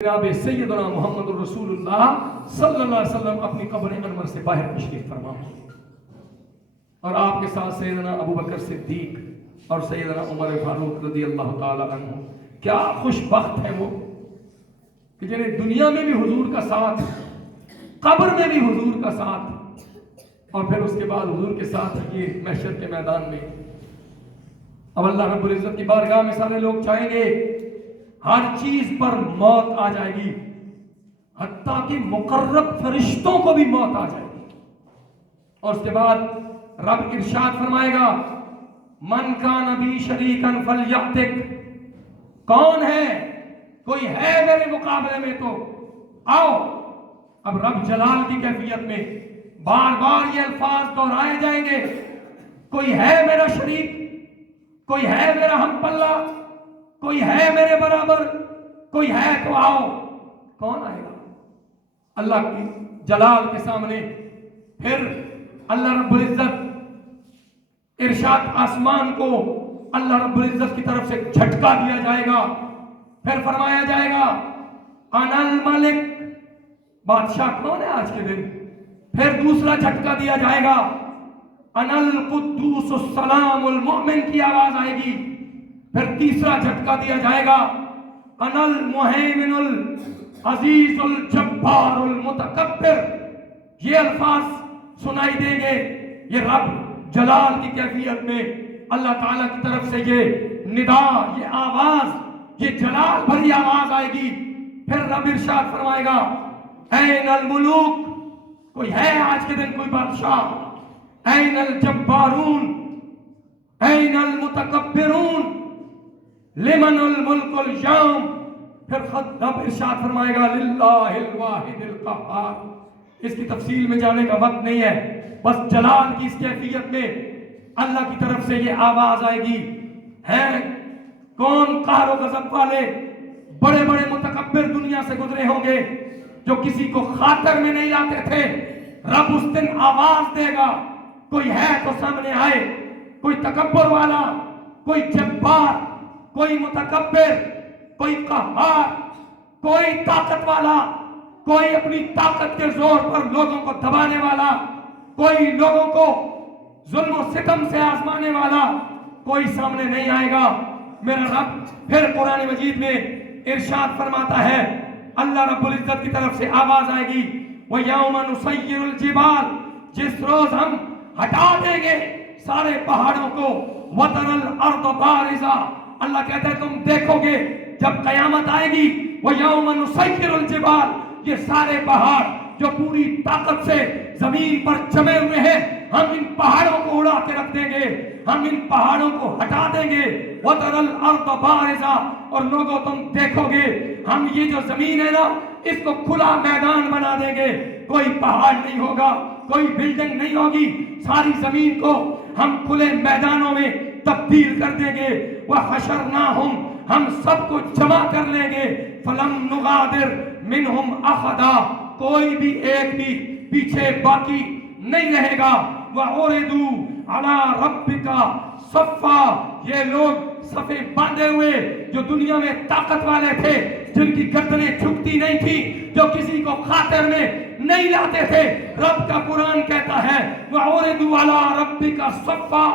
جناب سیدنا محمد رسول اللہ صلی اللہ علیہ وسلم اپنی قبر انور سے باہر تشریف فرما اور آپ کے ساتھ سیدنا ابو بکر صدیق اور سیدنا عمر فاروق رضی اللہ تعالی عنہ. کیا خوش بخت ہے وہ کہ جنہیں دنیا میں بھی حضور کا ساتھ، قبر میں بھی حضور کا ساتھ، اور پھر اس کے بعد حضور کے ساتھ یہ محشر کے میدان میں. اب اللہ رب العزت کی بارگاہ میں سارے لوگ چاہیں گے ہر چیز پر موت آ جائے گی، حتیٰ کہ مقرب فرشتوں کو بھی موت آ جائے گی. اور اس کے بعد رب ارشاد فرمائے گا من کان بی شریکا فلیأتک، کون ہے، کوئی ہے میرے مقابلے میں تو آؤ. اب رب جلال کی کیفیت میں بار بار یہ الفاظ دہرائے جائیں گے، کوئی ہے میرا شریک، کوئی ہے میرا ہم پلہ، کوئی ہے میرے برابر، کوئی ہے تو آؤ. کون آئے گا اللہ کی جلال کے سامنے؟ پھر اللہ رب العزت ارشاد آسمان کو اللہ رب العزت کی طرف سے جھٹکا دیا جائے گا. پھر فرمایا جائے گا انا الملک، بادشاہ کون ہے آج کے دن؟ پھر دوسرا جھٹکا دیا جائے گا انا القدوس السلام المؤمن کی آواز آئے گی. پھر تیسرا جھٹکا دیا جائے گا انا المہیمن العزیز الجبار المتکبر. یہ الفاظ سنائی دیں گے. یہ رب جلال کی کیفیت میں اللہ تعالیٰ کی طرف سے یہ ندا، یہ آواز، یہ جلال بھری آواز آئے گی. پھر رب ارشاد فرمائے گا این الملوک، کوئی ہے آج کے دن کوئی بادشاہ؟ این الجبارون، این المتکبرون، لمن الملک اليوم. پھر خود رب ارشاد فرمائے گا للہ الواحد القہار. اس کی تفصیل میں جانے کا وقت نہیں ہے، بس جلال کی اس کیفیت میں اللہ کی طرف سے یہ آواز آئے گی. ہیں کون قہر و غضب والے بڑے بڑے متکبر دنیا سے گزرے ہوں گے جو کسی کو خاطر میں نہیں لاتے تھے؟ رب اس دن آواز دے گا، کوئی ہے تو سامنے آئے. کوئی تکبر والا، کوئی جبار، کوئی متکبر، کوئی قہار، کوئی طاقت والا، کوئی اپنی طاقت کے زور پر لوگوں کو دبانے والا، کوئی لوگوں کو ظلم و ستم سے آزمانے والا، کوئی سامنے نہیں آئے گا. میرا رب پھر قرآن مجید میں ارشاد فرماتا ہے، اللہ رب العزت کی طرف سے آواز آئے گی وَيَوْمَ نُسَيِّرُ الْجِبَالِ، جس روز ہم ہٹا دیں گے سارے پہاڑوں کو. وَتَرَى الْأَرْضَ بَارِزَةً، اللہ کہتا ہے تم دیکھو گے جب قیامت آئے گی وَيَوْمَ نُسَيِّرُ الْجِبَالِ، یہ سارے پہاڑ جو پوری طاقت سے زمین پر جمے ہوئے ہیں، ہم ان پہاڑوں کو اڑا کے رکھ دیں گے، ہم ان پہاڑوں کو ہٹا دیں گے. وَتَرَى الْأَرْضَ بَارِزَةً، اور لوگوں تم دیکھو گے ہم یہ جو زمین ہے نا اس کو کھلا میدان بنا دیں گے. کوئی پہاڑ نہیں ہوگا، کوئی بلڈنگ نہیں ہوگی، ساری زمین کو ہم کھلے میدانوں میں تبدیل کر دیں گے. وَحَشَرْنَاهُمْ، ہم سب کو جمع کر لیں گے. فَلَمْ نُغَادِرْ مِنْهُمْ أَحَدًا، کوئی بھی ایک بھی پیچھے باقی نہیں رہے گا. وَعُرِضُوا عَلَى رَبِّكَ صَفًّا، یہ لوگ صفے باندھے ہوئے جو دنیا میں طاقت والے تھے، جن کی گردنیں جھکتی نہیں تھی، جو کسی کو خاطر میں نہیں لاتے تھے، رب کا قرآن کہتا ہے وَعُرِضُوا عَلَى رَبِّكَ صَفًّا،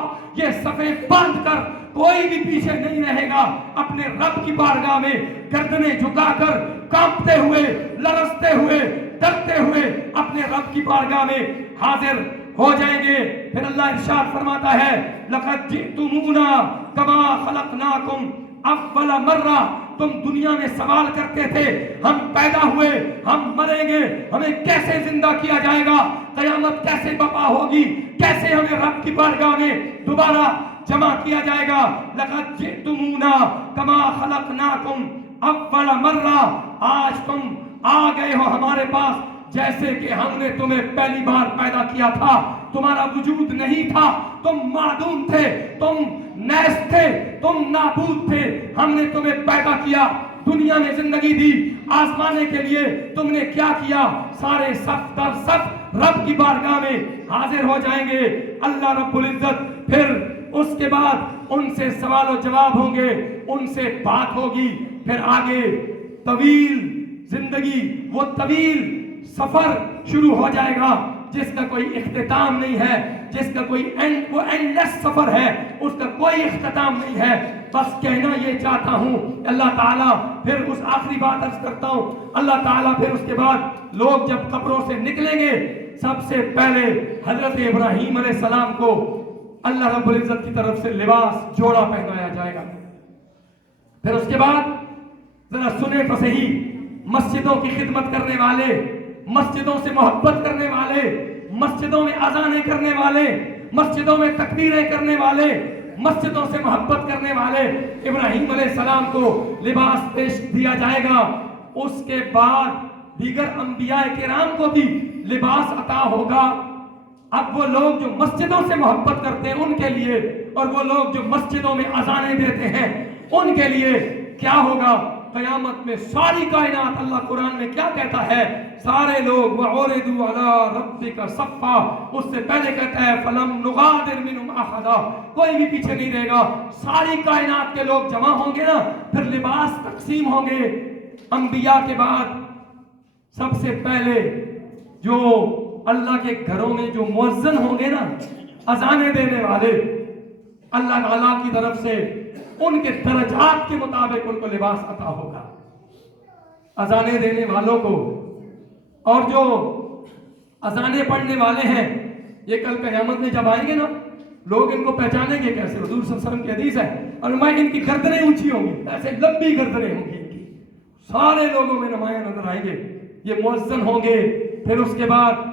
یہ صفے باندھ کر کوئی بھی پیچھے نہیں رہے گا. اپنے رب کی بارگاہ میں گردنیں جھکا کر کانپتے ہوئے، لرزتے ہوئے، ڈرتے ہوئے اپنے رب کی بارگاہ میں حاضر ہو جائیں گے. پھر اللہ ارشاد فرماتا ہے لَقَدْ جِئْتُمُونَا كَمَا خَلَقْنَاكُمْ أَوَّلَ مَرَّةٍ، تم دنیا میں سوال کرتے تھے ہم پیدا ہوئے، ہم مریں گے، ہمیں کیسے زندہ کیا جائے گا، قیامت کیسے برپا ہوگی، کیسے ہمیں رب کی بارگاہ میں دوبارہ جمع کیا جائے گا. لَقَدْ جِئْتُمُونَا كَمَا خَلَقْنَاكُمْ أَوَّلَ مَرَّةٍ، آج تم آ گئے ہو ہمارے پاس جیسے کہ ہم نے تمہیں پہلی بار پیدا کیا تھا. تمہارا وجود نہیں تھا، تم معدوم تھے، تم نیست تھے، تم نابود تھے. ہم نے تمہیں پیدا کیا، دنیا میں زندگی دی، آزمانے کے لیے تم نے کیا کیا؟ سارے صف در صف رب کی بارگاہ میں حاضر ہو جائیں گے. اللہ رب العزت پھر اس کے بعد ان سے سوال و جواب ہوں گے، ان سے بات ہوگی. پھر آگے طویل زندگی وہ طویل سفر شروع ہو جائے گا جس کا کوئی اختتام نہیں ہے، جس کا کوئی وہ اینڈ لیس سفر ہے، اس کا کوئی اختتام نہیں ہے۔ بس کہنا یہ چاہتا ہوں، اللہ تعالیٰ پھر اس آخری بات عرض کرتا ہوں، اللہ تعالیٰ پھر اس کے بعد لوگ جب قبروں سے نکلیں گے، سب سے پہلے حضرت ابراہیم علیہ السلام کو اللہ رب العزت کی طرف سے لباس جوڑا پہنایا جائے گا۔ پھر اس کے بعد ذرا سنیں تو صحیح، مسجدوں کی خدمت کرنے والے، مسجدوں سے محبت کرنے والے، مسجدوں میں اذانیں کرنے والے، مسجدوں میں تکبیریں کرنے والے، مسجدوں سے محبت کرنے والے، ابراہیم علیہ السلام کو لباس پیش دیا جائے گا۔ اس کے بعد دیگر انبیاء کرام کو بھی لباس عطا ہوگا۔ اب وہ لوگ جو مسجدوں سے محبت کرتے ہیں ان کے لیے، اور وہ لوگ جو مسجدوں میں اذانیں دیتے ہیں ان کے لیے کیا ہوگا؟ قیامت میں ساری کائنات، اللہ قرآن میں کیا کہتا ہے؟ سارے لوگ وَعُرِضُوا عَلَىٰ رَبِّكَ صَفًّا، اس سے پہلے کہتا ہے فَلَمْ نُغَادِرْ مِنْهُمْ أَحَدًا، کوئی بھی پیچھے نہیں رہے گا۔ ساری کائنات کے لوگ جمع ہوں گے نا، پھر لباس تقسیم ہوں گے۔ انبیاء کے بعد سب سے پہلے جو اللہ کے گھروں میں جو مؤذن ہوں گے نا، اذانیں دینے والے، اللہ تعالیٰ کی طرف سے ان کے درجات کے مطابق ان کو لباس عطا ہوگا۔ اذانیں دینے والوں کو، اور جو اذانیں پڑھنے والے ہیں، یہ کل قیامت میں جب آئیں گے نا، لوگ ان کو پہچانیں گے کیسے؟ حضور صلی اللہ علیہ وسلم کی حدیث ہے، اور ان کی گردنیں اونچی ہوں گی، ایسے لمبی گردنیں ہوں گی ان کی، سارے لوگوں میں نمایاں نظر آئیں گے، یہ مؤذن ہوں گے۔ پھر اس کے بعد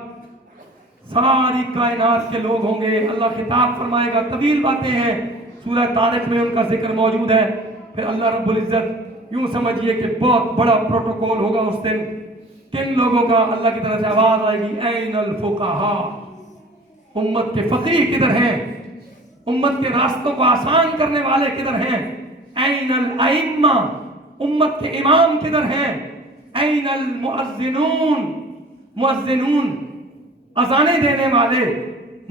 ساری کائنات کے لوگ ہوں گے، اللہ خطاب فرمائے گا، طویل باتیں ہیں، سورہ طارق میں ان کا ذکر موجود ہے۔ پھر اللہ رب العزت یوں سمجھیے کہ بہت بڑا پروٹوکول ہوگا اس دن۔ کن لوگوں کا؟ اللہ کی طرف سے آواز آئے گی، این الفقہاء، امت کے فقیر کدھر ہیں؟ امت کے راستوں کو آسان کرنے والے کدھر ہیں؟ این الائمہ، امت کے امام کدھر ہیں؟ این المؤذنون، مؤذنون، اذانیں دینے والے،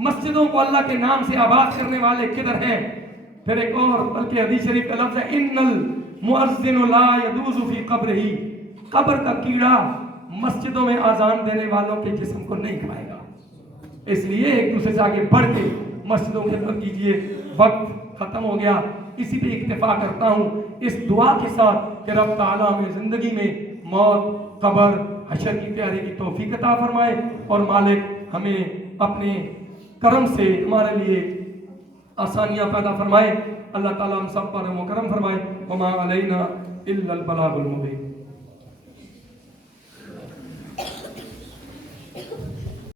مسجدوں کو اللہ کے نام سے آباد کرنے والے کدھر ہیں؟ پھر ایک اور بلکہ حدیث شریف کا لفظ ہے، ان المؤذن لا يدوز فی قبرہ، قبر کا کیڑا مسجدوں میں اذان دینے والوں کے جسم کو نہیں کھائے گا۔ اس لیے ایک دوسرے سے آگے بڑھ کے مسجدوں کی خدمت کیجیے۔ وقت ختم ہو گیا، اسی پہ اکتفا کرتا ہوں اس دعا کے ساتھ کہ رب تعالیٰ ہمیں زندگی میں موت، قبر، حشر کی تیاری کی توفیق عطا فرمائے، اور مالک ہمیں اپنے کرم سے ہمارے لیے آسانیاں پیدا فرمائے۔ اللہ تعالیٰ ہم سب پر رحم و کرم فرمائے۔ وما علینا الا البلاغ المبین۔